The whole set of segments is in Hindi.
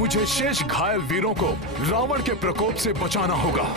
मुझे शेष घायल वीरों को रावण के प्रकोप से बचाना होगा।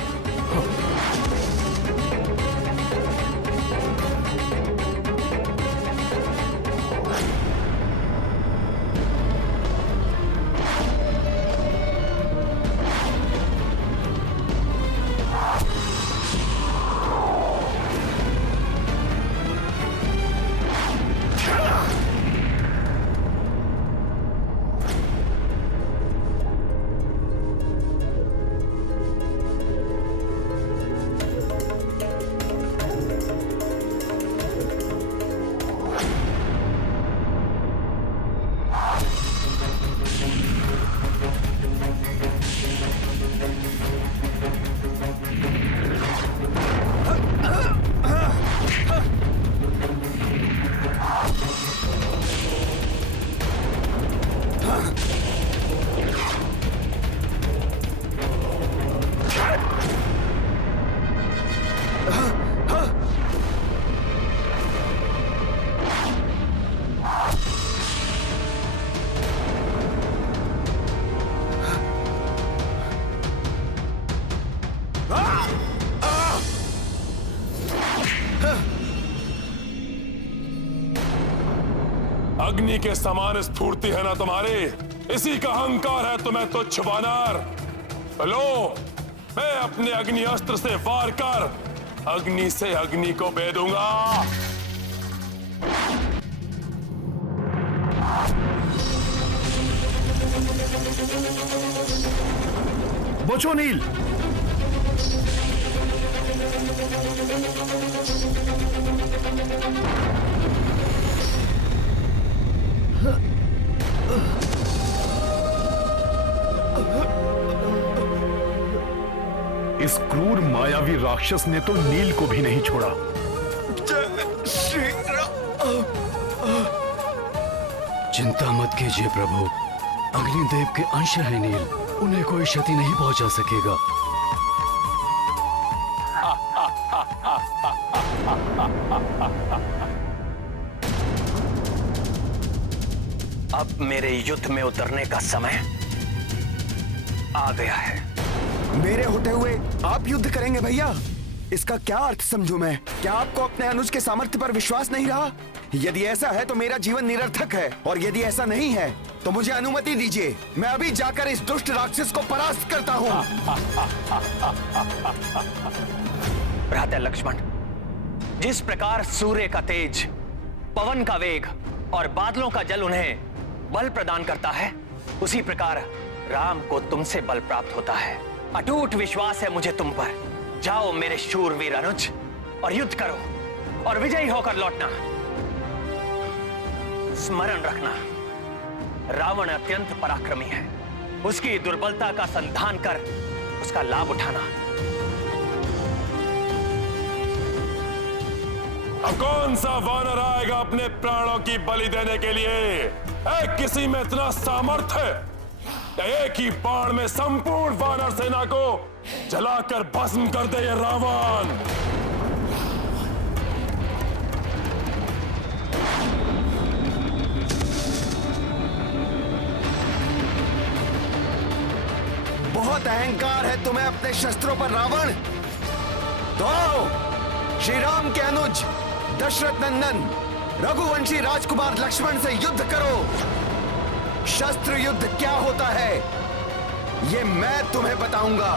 अग्नि के समान स्फूर्ति है ना तुम्हारी, इसी का अहंकार है तुम्हें तुच्छ वानर। लो, मैं अपने अग्नि अस्त्र से वार कर अग्नि से अग्नि को बेधूंगा। बचो नील। इस क्रूर मायावी राक्षस ने तो नील को भी नहीं छोड़ा। चिंता मत कीजिए प्रभु, अग्निदेव के अंश है नील, उन्हें कोई क्षति नहीं पहुंचा सकेगा। अब मेरे युद्ध में उतरने का समय आ गया है। मेरे होते हुए आप युद्ध करेंगे भैया? इसका क्या अर्थ समझूं मैं? क्या आपको अपने अनुज के सामर्थ्य पर विश्वास नहीं रहा? यदि ऐसा है तो मेरा जीवन निरर्थक है, और यदि ऐसा नहीं है तो मुझे अनुमति दीजिए, मैं अभी जाकर इस दुष्ट राक्षस को परास्त करता हूँ। भ्राता लक्ष्मण, जिस प्रकार सूर्य का तेज, पवन का वेग और बादलों का जल उन्हें बल प्रदान करता है, उसी प्रकार राम को तुमसे बल प्राप्त होता है। अटूट विश्वास है मुझे तुम पर। जाओ मेरे शूरवीर अनुज, और युद्ध करो और विजयी होकर लौटना। स्मरण रखना, रावण अत्यंत पराक्रमी है। उसकी दुर्बलता का संधान कर उसका लाभ उठाना। अब कौन सा वानर आएगा अपने प्राणों की बलि देने के लिए? किसी में इतना सामर्थ्य या एक ही बाण में संपूर्ण वानर सेना को जलाकर भस्म कर दे ये रावण। बहुत अहंकार है तुम्हें अपने शस्त्रों पर रावण। तो आओ, श्री राम के अनुज दशरथ नंदन रघुवंशी राजकुमार लक्ष्मण से युद्ध करो। शस्त्र युद्ध क्या होता है ये मैं तुम्हें बताऊंगा।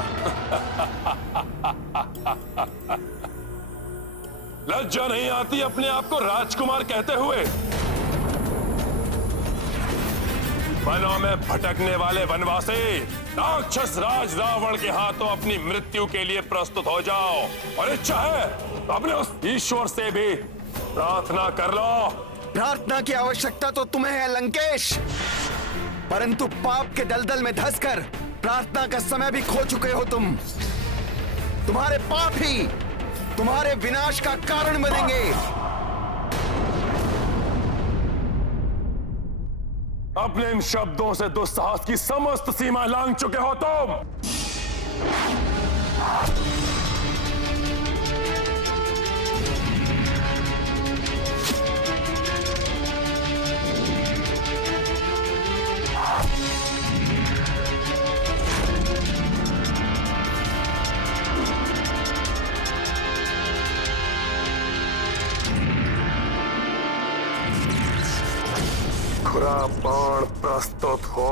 लज्जा नहीं आती अपने आप को राजकुमार कहते हुए? वनों में भटकने वाले वनवासी, राक्षस राज रावण के हाथों अपनी मृत्यु के लिए प्रस्तुत हो जाओ, और इच्छा है तो अपने उस ईश्वर से भी प्रार्थना कर लो। प्रार्थना की आवश्यकता तो तुम्हें है लंकेश, परंतु पाप के दलदल में धंसकर प्रार्थना का समय भी खो चुके हो तुम। तुम्हारे पाप ही तुम्हारे विनाश का कारण बनेंगे। अपने इन शब्दों से दुस्साहस की समस्त सीमा लांघ चुके हो तुम। खुरा बाण प्रस्तुत हो।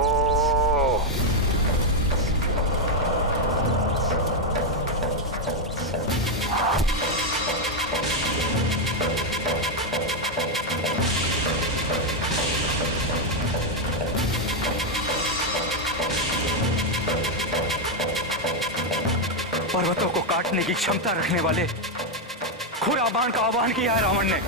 पर्वतों को काटने की क्षमता रखने वाले खुरा बाण का आह्वान किया है रावण ने।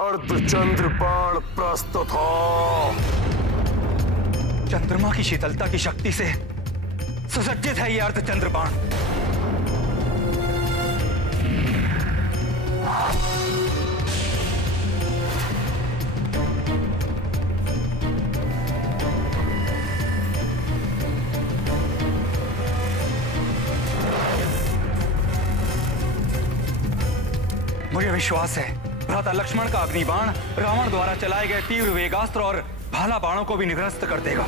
अर्धचंद्र बाण प्रस्तुत हो। चंद्रमा की शीतलता की शक्ति से सुसज्जित है यह अर्धचंद्र बाण। मुझे विश्वास है भ्राता लक्ष्मण का अग्निबाण रावण द्वारा चलाए गए तीव्र वेगास्त्र और भाला बाणों को भी निरस्त कर देगा।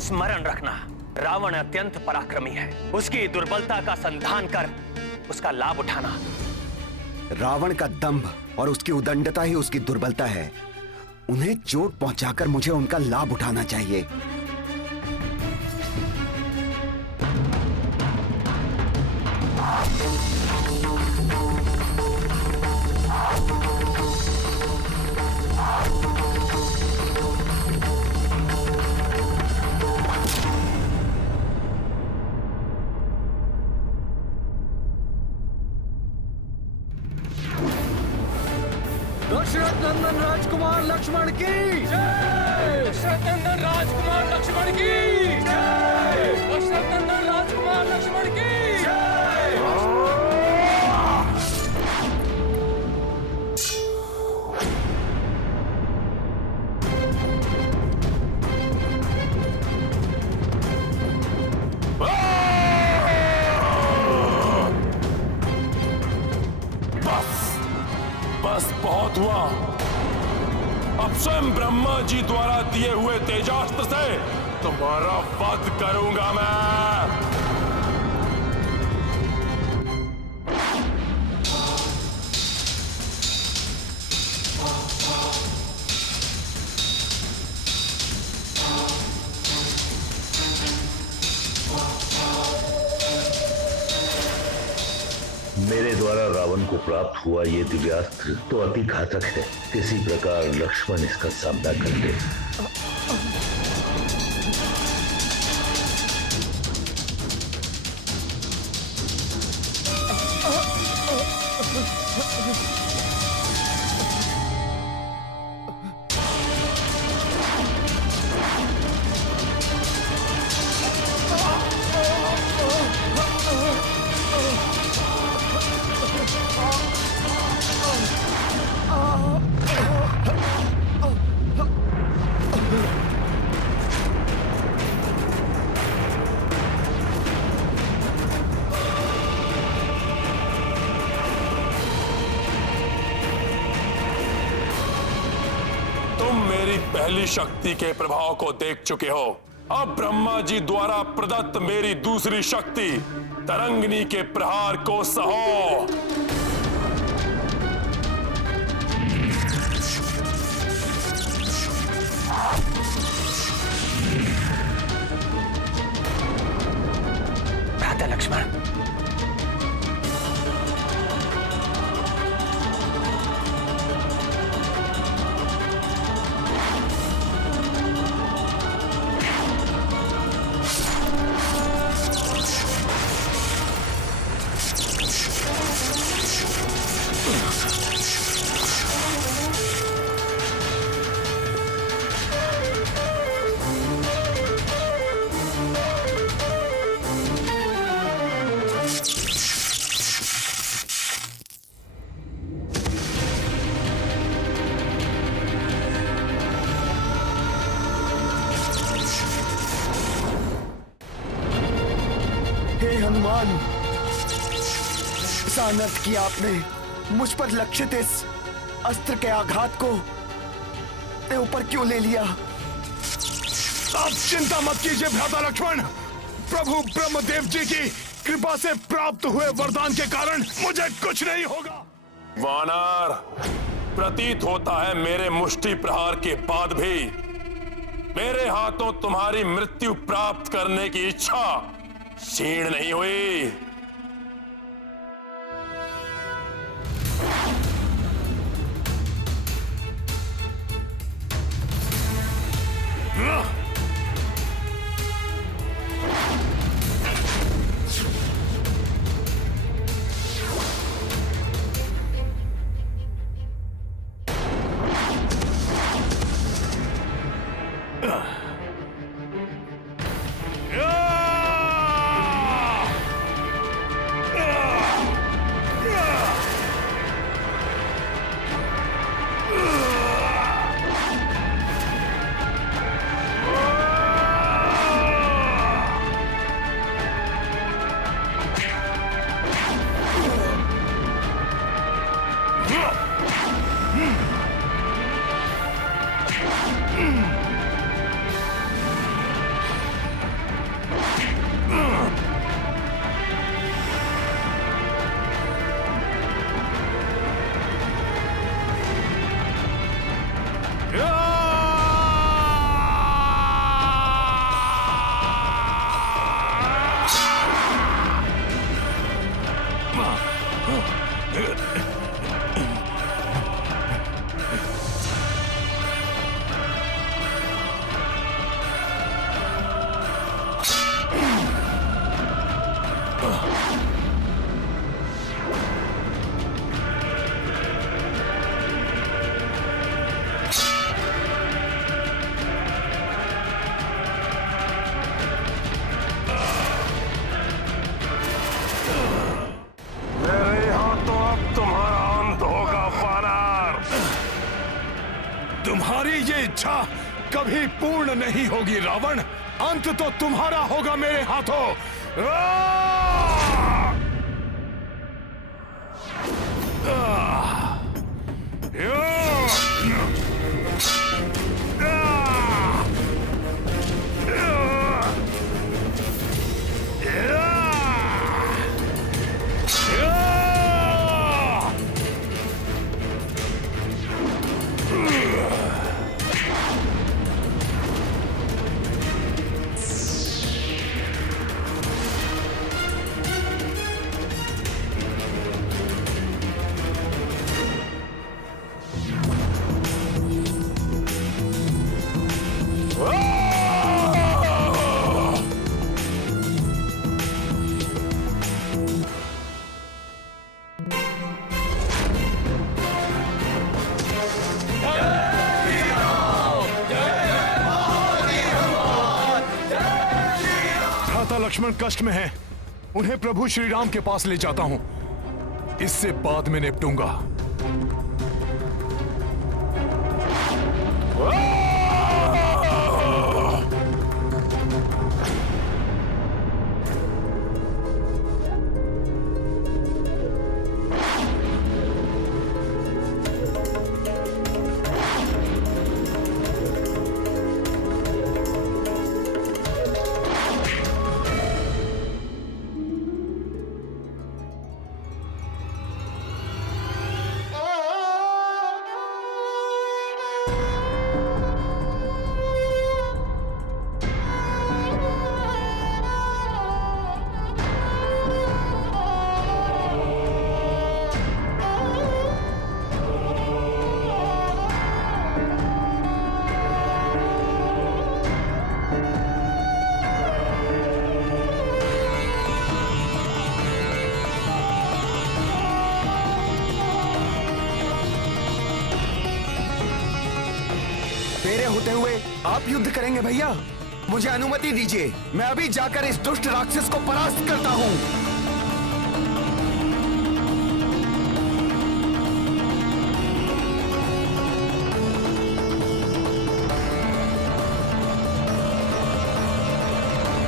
स्मरण रखना, रावण अत्यंत पराक्रमी है। उसकी दुर्बलता का संधान कर उसका लाभ उठाना। रावण का दंभ और उसकी उदंडता ही उसकी दुर्बलता है। उन्हें चोट पहुंचाकर मुझे उनका लाभ उठाना चाहिए। दशरथ नंदन राजकुमार लक्ष्मण की जय। दशरथ नंदन राजकुमार लक्ष्मण की जय। दशरथ नंदन राजकुमार लक्ष्मण की जय। बस बहुत हुआ। अब स्वयं ब्रह्मा जी द्वारा दिए हुए तेजास्त्र से तुम्हारा वध करूंगा मैं। मेरे द्वारा रावण को प्राप्त हुआ ये दिव्यास्त्र तो अति घातक है। किसी प्रकार लक्ष्मण इसका सामना कर ले। तुम मेरी पहली शक्ति के प्रभाव को देख चुके हो। अब ब्रह्मा जी द्वारा प्रदत्त मेरी दूसरी शक्ति तरंगिनी के प्रहार को सहो। भ्राता लक्ष्मण, हे हनुमान, इस अनर्थ किया आपने मुझ पर लक्षित इस अस्त्र के आघात को ऊपर क्यों ले लिया? आप चिंता मत कीजिए भ्राता लक्ष्मण। प्रभु ब्रह्मदेव जी की कृपा से प्राप्त हुए वरदान के कारण मुझे कुछ नहीं होगा। वानर, प्रतीत होता है मेरे मुष्टि प्रहार के बाद भी मेरे हाथों तुम्हारी मृत्यु प्राप्त करने की इच्छा क्षीण नहीं हुई। तुम्हारी ये इच्छा कभी पूर्ण नहीं होगी रावण। अंत तो तुम्हारा होगा मेरे हाथों। लक्ष्मण कष्ट में हैं, उन्हें प्रभु श्री राम के पास ले जाता हूं, इससे बाद में निपटूंगा। होते हुए आप युद्ध करेंगे भैया? मुझे अनुमति दीजिए, मैं अभी जाकर इस दुष्ट राक्षस को परास्त करता हूँ।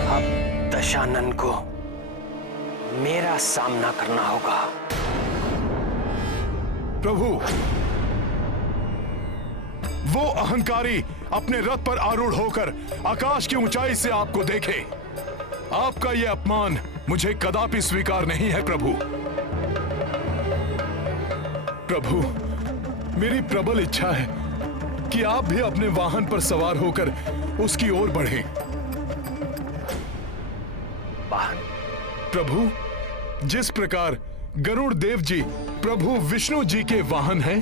अब दशानन को मेरा सामना करना होगा। प्रभु, वो अहंकारी अपने रथ पर आरूढ़ होकर आकाश की ऊंचाई से आपको देखे। आपका यह अपमान मुझे कदापि स्वीकार नहीं है प्रभु। प्रभु, मेरी प्रबल इच्छा है कि आप भी अपने वाहन पर सवार होकर उसकी ओर बढ़ें। वाहन? प्रभु, जिस प्रकार गरुड़ देव जी प्रभु विष्णु जी के वाहन हैं,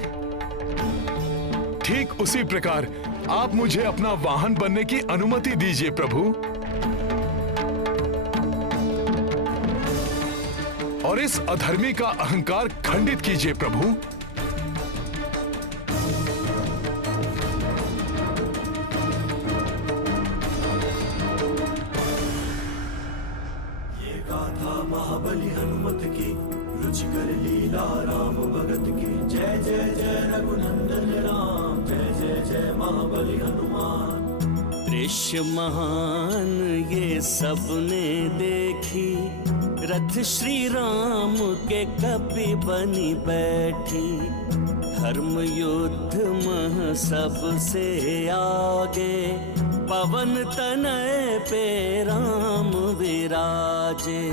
ठीक उसी प्रकार आप मुझे अपना वाहन बनने की अनुमति दीजिए प्रभु। और इस अधर्मी का अहंकार खंडित कीजिए प्रभु। महाबली हनुमत की रुचिकर लीला राम भगत की। जय जय जय रघुनंदन राम, जय जय जय महाबली हनुमान। दृश्य महान ये सबने देखी, रथ श्री राम के कपि बनी बैठी। धर्म युद्ध मह सबसे आगे, पवन तनय पे राम विराजे।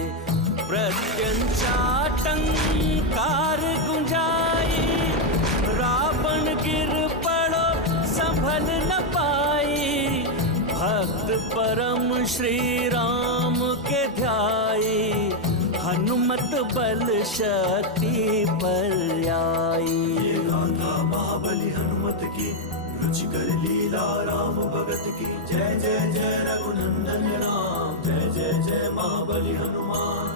प्रत्यंचाटंकार गुंजाई, रावण गिर पड़ो संभल न पाई। भक्त परम श्री राम के ध्याई, हनुमत बल शक्ति पर आई। ये गाथा महाबली हनुमत की, रुचिकर लीला राम भगत की। जय जय जय रघुनंदन राम, जय जय जय महाबली हनुमान।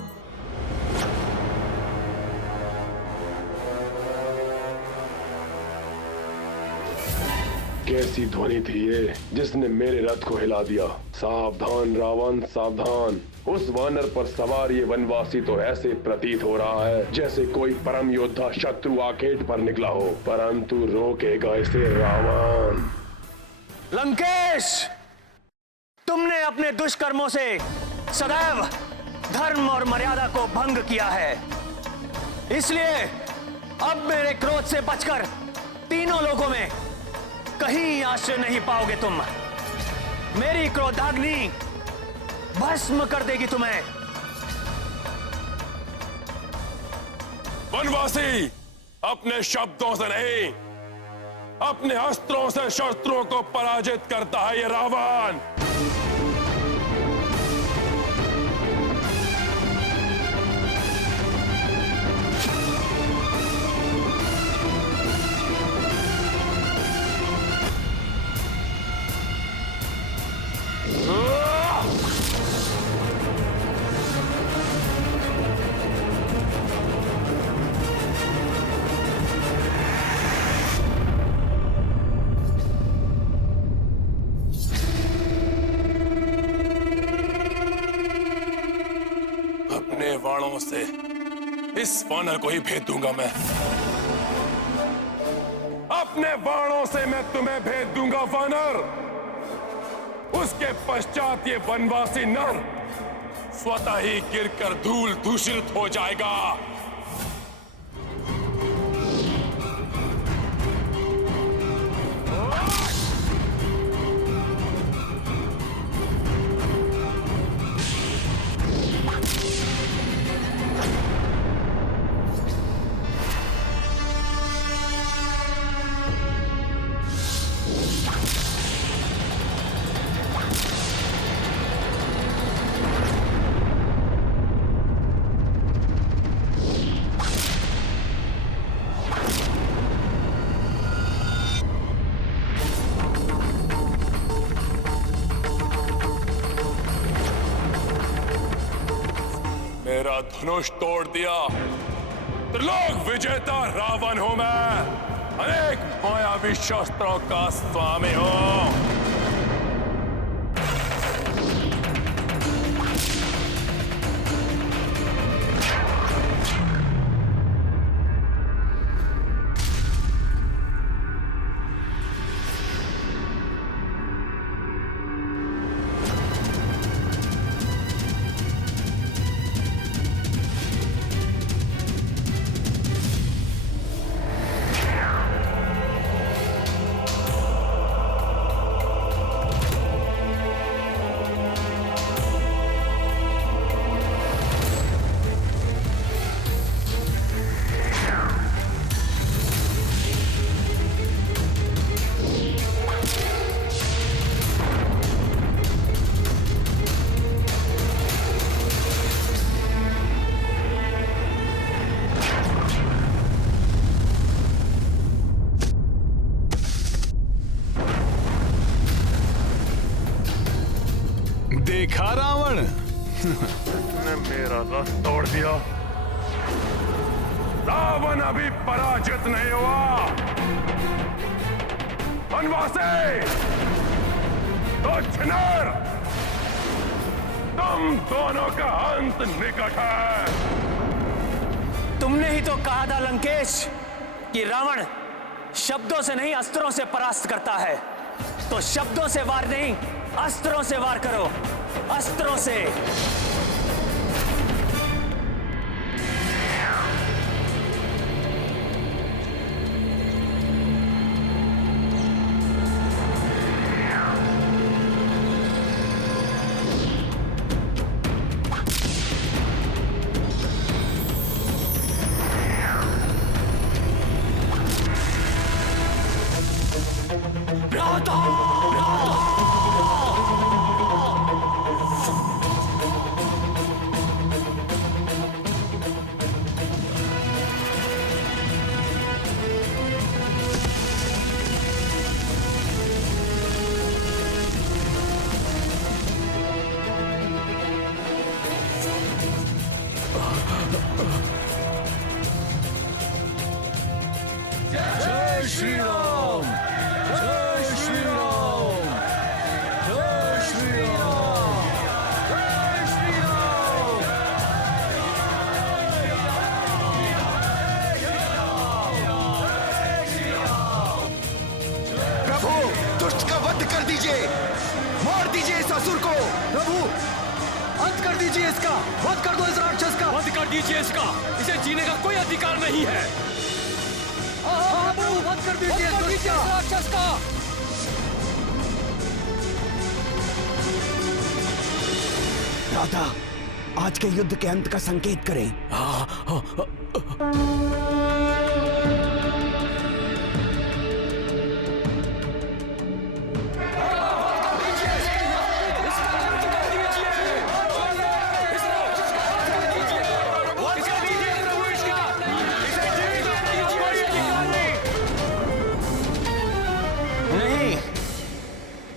कैसी ध्वनि थी ये जिसने मेरे रथ को हिला दिया। सावधान रावण सावधान, उस वानर पर सवार ये वनवासी तो ऐसे प्रतीत हो रहा है जैसे कोई परम योद्धा शत्रु आखेट पर निकला हो, परंतु रोकेगा इसे रावण। लंकेश, तुमने अपने दुष्कर्मों से सदैव धर्म और मर्यादा को भंग किया है, इसलिए अब मेरे क्रोध से बचकर तीनों लोगों में कहीं आश्रय नहीं पाओगे तुम। मेरी क्रोधाग्नि भस्म कर देगी तुम्हें। वनवासी, अपने शब्दों से नहीं, अपने अस्त्रों से शत्रुओं को पराजित करता है ये रावण। बाणों से इस वानर को ही भेद दूंगा मैं। अपने बाणों से मैं तुम्हें भेद दूंगा वानर। उसके पश्चात ये वनवासी नर स्वतः ही गिरकर धूल दूषित हो जाएगा। मेरा धनुष तोड़ दिया, त्रिलोक विजेता रावण हूं मैं, अनेक मायावी शस्त्रों का स्वामी हूं। ने मेरा रथ तोड़ दिया। रावण अभी पराजित नहीं हुआ। वनवासी, तो छिनार, तुम दोनों का अंत निकट है। तुमने ही तो कहा था लंकेश कि रावण शब्दों से नहीं अस्त्रों से परास्त करता है। तो शब्दों से वार नहीं, अस्त्रों से वार करो, अस्त्रों से। जय श्री राम, जय श्री राम, जय श्री राम, जय श्री राम। प्रभु, दुष्ट का वध कर दीजिए, मार दीजिए इस असुर को। प्रभु, अंत कर दीजिए इसका, वध कर दो इस राक्षस का। वध कर दीजिए इसका, इसे जीने का कोई अधिकार नहीं है। प्रभु, वध कर दीजिए इस राक्षस का। राधा, आज के युद्ध के अंत का संकेत करें। नहीं,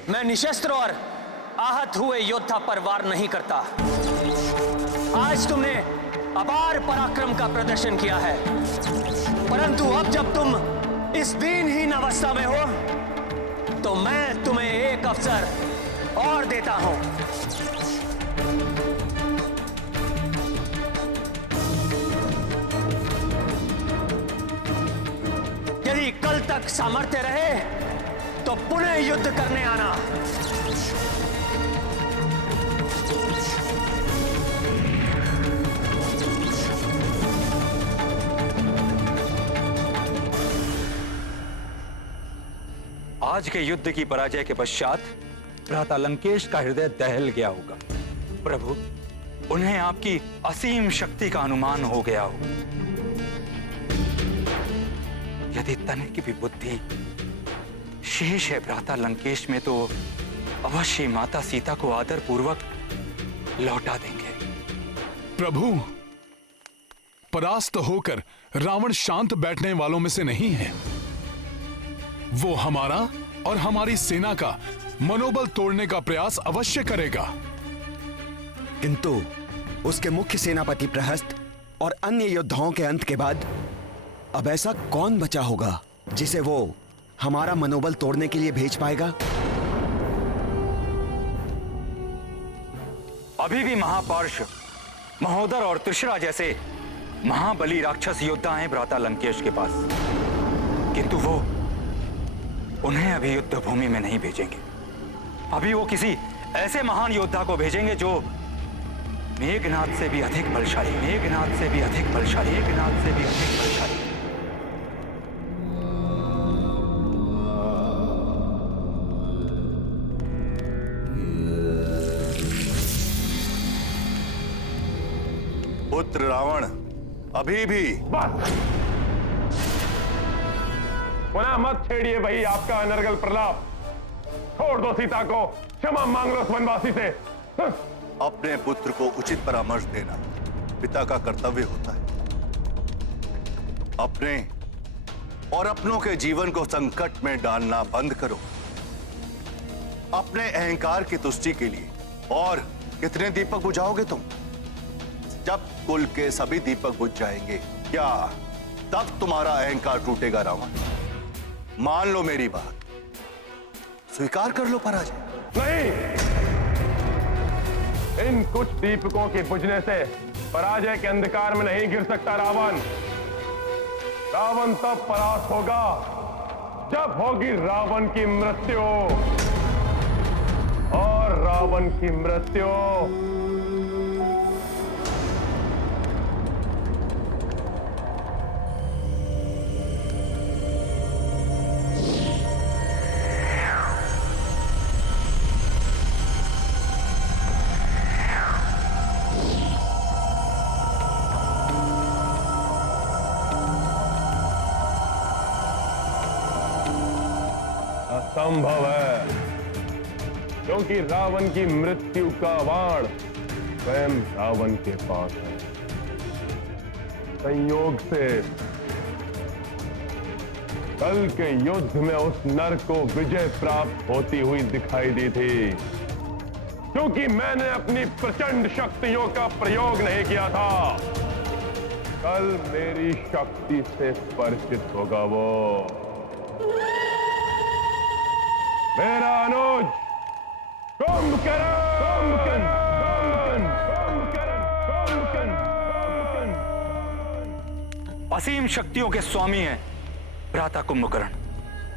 मैं निशस्त्र और आहत हुए योद्धा पर वार नहीं करता। आज तुमने अपार पराक्रम का प्रदर्शन किया है, परंतु अब जब तुम इस दीनहीन अवस्था में हो, तो मैं तुम्हें एक अवसर और देता हूं। यदि कल तक सामर्थ्य रहे तो पुनः युद्ध करने आना। आज के युद्ध की पराजय के पश्चात भ्राता लंकेश का हृदय दहल गया होगा। प्रभु, उन्हें आपकी असीम शक्ति का अनुमान हो गया हो। यदि तनिक की भी बुद्धि शेष है भ्राता लंकेश में, तो अवश्य माता सीता को आदर पूर्वक लौटा देंगे। प्रभु, परास्त होकर रावण शांत बैठने वालों में से नहीं है। वो हमारा और हमारी सेना का मनोबल तोड़ने का प्रयास अवश्य करेगा। किंतु उसके मुख्य सेनापति प्रहस्त और अन्य योद्धाओं के अंत के बाद अब ऐसा कौन बचा होगा जिसे वो हमारा मनोबल तोड़ने के लिए भेज पाएगा? अभी भी महापार्श, महोदर और त्रिशरा जैसे महाबली राक्षस योद्धा हैं भ्राता लंकेश के पास, किंतु वो उन्हें अभी युद्ध भूमि में नहीं भेजेंगे। अभी वो किसी ऐसे महान योद्धा को भेजेंगे जो मेघनाद से भी अधिक बलशाली, मेघनाद से भी अधिक बलशाली, मेघनाद से भी अधिक बलशाली। पुत्र रावण, अभी भी पुनः मत छेड़िए भाई आपका अनर्गल प्रलाप। छोड़ दो सीता को, क्षमा मांग लो उस वनवासी से। अपने पुत्र को उचित परामर्श देना पिता का कर्तव्य होता है। अपने और अपनों के जीवन को संकट में डालना बंद करो। अपने अहंकार की तुष्टि के लिए और कितने दीपक बुझाओगे तुम? जब कुल के सभी दीपक बुझ जाएंगे, क्या तब तुम्हारा अहंकार टूटेगा रावण? मान लो मेरी बात, स्वीकार कर लो पराजय। नहीं, इन कुछ दीपकों के बुझने से पराजय के अंधकार में नहीं गिर सकता रावण। रावण तब परास्त होगा जब होगी रावण की मृत्यु, और रावण की मृत्यु असंभव है, क्योंकि रावण की मृत्यु का बाण स्वयं रावण के पास है। संयोग से कल के युद्ध में उस नर को विजय प्राप्त होती हुई दिखाई दी थी, क्योंकि मैंने अपनी प्रचंड शक्तियों का प्रयोग नहीं किया था। कल मेरी शक्ति से परिचित होगा वो, मेरा अनुज कुंभकर्ण। असीम शक्तियों के स्वामी हैं भ्राता कुंभकर्ण।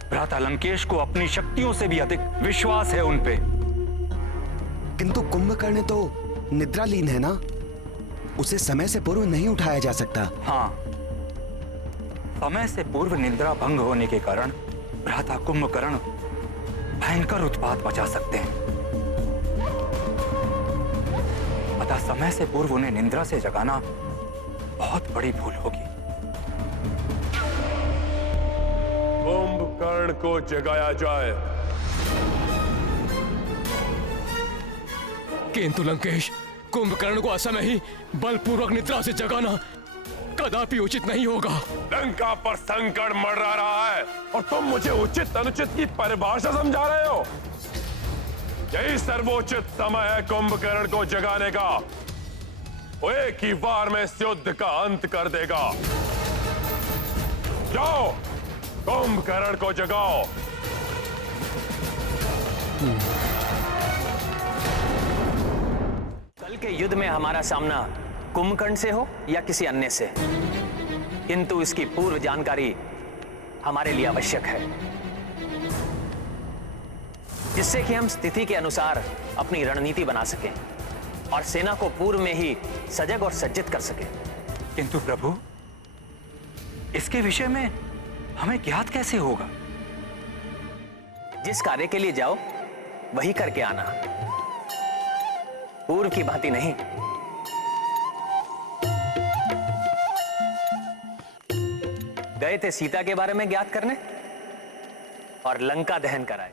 भ्राता लंकेश को अपनी शक्तियों से भी अधिक विश्वास है उन पे। किंतु कुंभकर्ण तो निद्रालीन है ना, उसे समय से पूर्व नहीं उठाया जा सकता। हाँ, समय से पूर्व निद्रा भंग होने के कारण भ्राता कुंभकर्ण भयंकर उत्पात मचा सकते हैं। अतः समय से पूर्व उन्हें निद्रा से जगाना बहुत बड़ी भूल होगी। कुंभकर्ण को जगाया जाए। किंतु लंकेश, कुंभकर्ण को असमय ही बलपूर्वक निद्रा से जगाना कदापि उचित नहीं होगा। लंका पर संकट मंडरा रहा है और तुम मुझे उचित अनुचित की परिभाषा समझा रहे हो। यही सर्वोचित समय है कुंभकर्ण को जगाने का। वो एक ही बार में इस युद्ध का अंत कर देगा। जाओ, कुंभकर्ण को जगाओ। कल के युद्ध में हमारा सामना कुंभकर्ण से हो या किसी अन्य से, किंतु इसकी पूर्व जानकारी हमारे लिए आवश्यक है, जिससे कि हम स्थिति के अनुसार अपनी रणनीति बना सकें और सेना को पूर्व में ही सजग और सज्जित कर सकें। किंतु प्रभु, इसके विषय में हमें ज्ञात कैसे होगा? जिस कार्य के लिए जाओ वही करके आना, पूर्व की भांति नहीं। गए थे सीता के बारे में ज्ञात करने और लंका दहन कराए।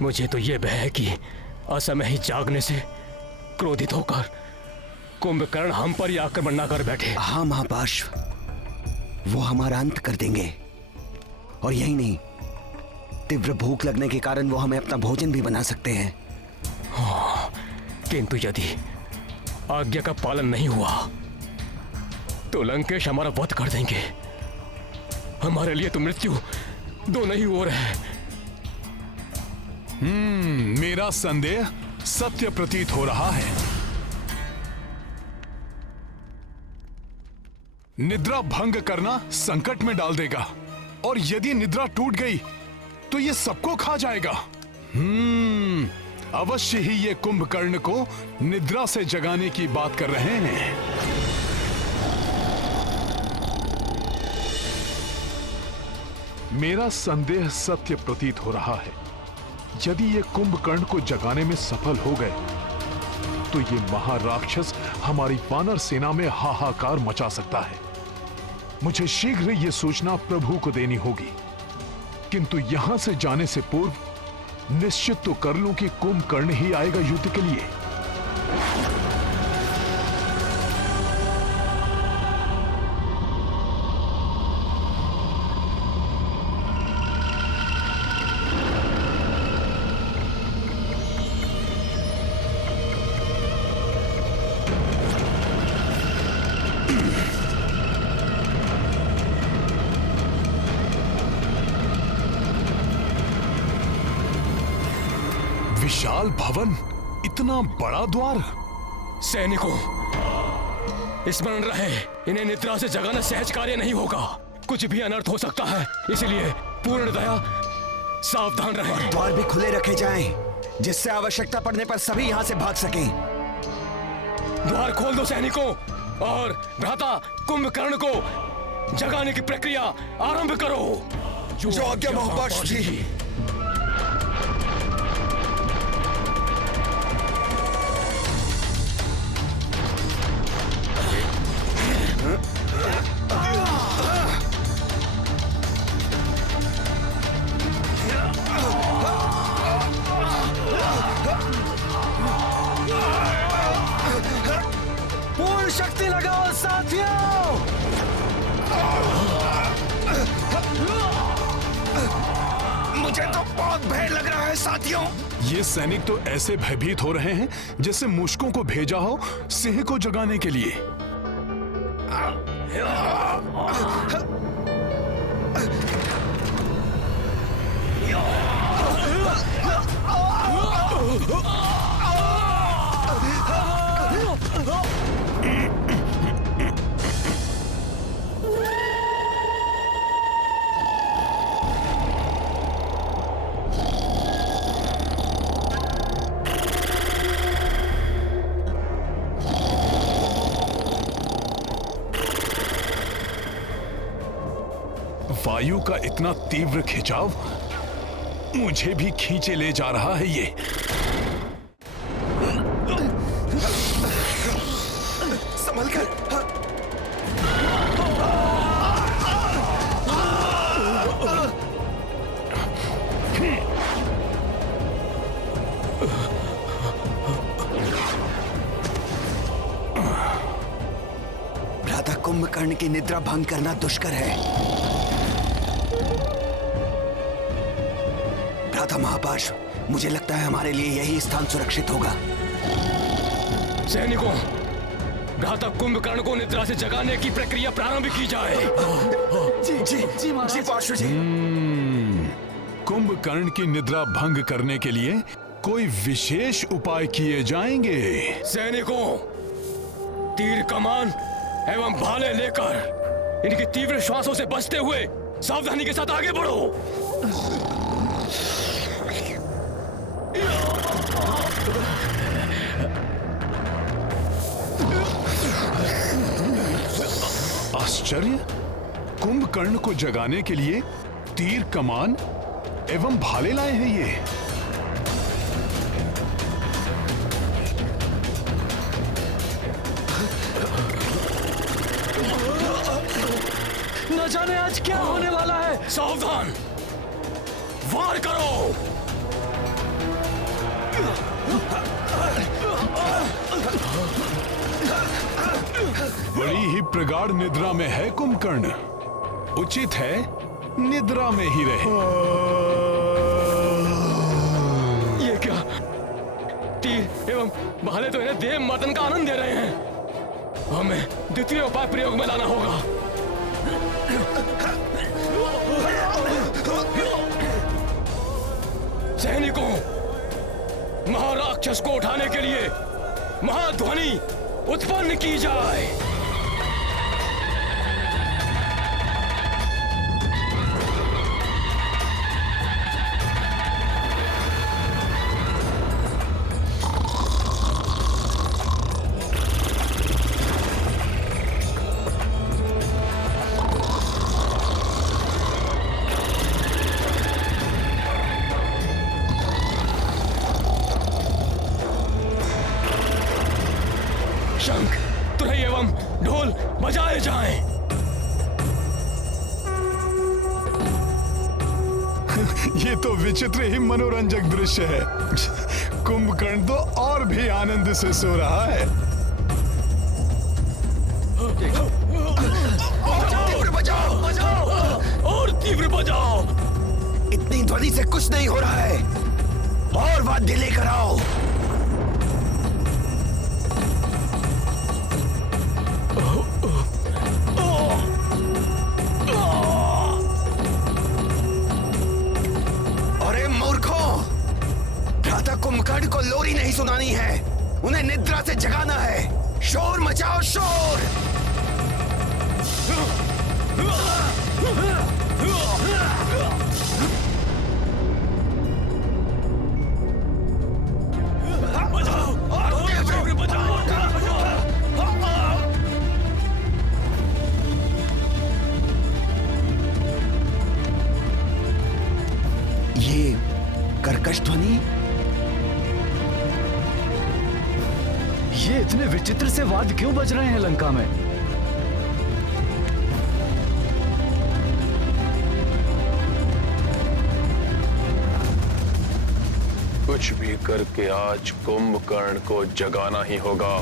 मुझे तो यह भय है कि असमय ही जागने से क्रोधित होकर कुंभकर्ण हम पर ही आक्रमण न कर बैठे। हाँ महापार्श्व, वो हमारा अंत कर देंगे। और यही नहीं, तीव्र भूख लगने के कारण वो हमें अपना भोजन भी बना सकते हैं। हाँ, किंतु यदि आज्ञा का पालन नहीं हुआ तो लंकेश हमारा वध कर देंगे। हमारे लिए तो मृत्यु दोनों ही ओर है। मेरा संदेह सत्य प्रतीत हो रहा है। निद्रा भंग करना संकट में डाल देगा, और यदि निद्रा टूट गई तो ये सबको खा जाएगा। अवश्य ही ये कुंभकर्ण को निद्रा से जगाने की बात कर रहे हैं। मेरा संदेह सत्य प्रतीत हो रहा है। यदि ये कुंभकर्ण को जगाने में सफल हो गए तो ये महाराक्षस हमारी वानर सेना में हाहाकार मचा सकता है। मुझे शीघ्र ये सूचना प्रभु को देनी होगी, किंतु यहां से जाने से पूर्व निश्चित तो कर लूं कि कुंभकर्ण ही आएगा युद्ध के लिए। विशाल भवन, इतना बड़ा द्वार। सैनिकों, स्मरण रहे, इन्हें निद्रा से जगाना सहज कार्य नहीं होगा। कुछ भी अनर्थ हो सकता है, इसलिए पूर्णतया सावधान रहें। द्वार भी खुले रखे जाएं, जिससे आवश्यकता पड़ने पर सभी यहाँ से भाग सकें। द्वार खोल दो सैनिकों, और भ्राता कुंभकर्ण को जगाने की प्रक्रिया आरंभ करो। जो आज्ञा महापार्षद जी। पूर्ण शक्ति लगाओ साथियों। मुझे तो बहुत भय लग रहा है साथियों। ये सैनिक तो ऐसे भयभीत हो रहे हैं जैसे मूषकों को भेजा हो सिंह को जगाने के लिए। वायु का इतना तीव्र खिंचाव मुझे भी खींचे ले जा रहा है। ये संभल कर। भ्राता कुंभकर्ण की निद्रा भंग करना दुष्कर है। भ्राता महापार्षद, मुझे लगता है हमारे लिए यही स्थान सुरक्षित होगा। सैनिकों, भ्राता कुंभकर्ण को निद्रा से जगाने की प्रक्रिया प्रारंभ की जाए। जी पार्षद जी। कुंभकर्ण की निद्रा भंग करने के लिए कोई विशेष उपाय किए जाएंगे। सैनिकों, तीर कमान एवं भाले लेकर इनकी तीव्र श्वासों से बचते हुए सावधानी के साथ आगे बढ़ो। आश्चर्य, कुंभकर्ण को जगाने के लिए तीर कमान एवं भाले लाए हैं ये। न जाने आज क्या होने वाला है। सावधान, वार करो। बड़ी ही प्रगाढ़ निद्रा में है कुंभकर्ण, उचित है निद्रा में ही रहे। ये क्या? तीर एवं भाले तो इन्हें देव मर्दन का आनंद दे रहे हैं। हमें द्वितीय उपाय प्रयोग में लाना होगा। सैनिकों, महाराक्षस को उठाने के लिए महाध्वनि उत्पन्न की जाए। शंख, तुरही एवं ढोल बजाए जाएं। ये तो विचित्र ही मनोरंजक दृश्य है। कुंभकर्ण तो और भी आनंद से सो रहा है। तीव्र बजाओ, बजाओ और तीव्र बजाओ। इतनी ध्वनि से कुछ नहीं हो रहा है, और वाद्य लेकर आओ। गढ़ को लोरी नहीं सुनानी है, उन्हें निद्रा से जगाना है। शोर मचाओ, शोर। ये कर्कश ध्वनि, ये इतने विचित्र से वाद्य क्यों बज रहे हैं लंका में? कुछ भी करके आज कुंभकर्ण को जगाना ही होगा।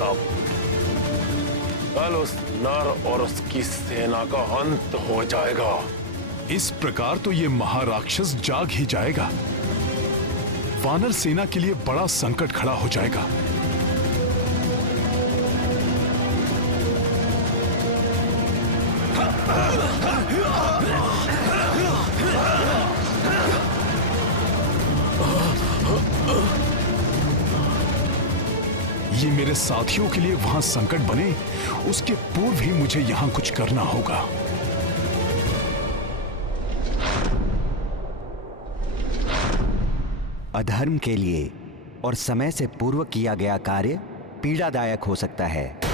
तब कल उस नर और उसकी सेना का अंत हो जाएगा। इस प्रकार तो ये महाराक्षस जाग ही जाएगा। वानर सेना के लिए बड़ा संकट खड़ा हो जाएगा। ये मेरे साथियों के लिए वहां संकट बने, उसके पूर्व ही मुझे यहां कुछ करना होगा। अधर्म के लिए और समय से पूर्व किया गया कार्य पीड़ादायक हो सकता है।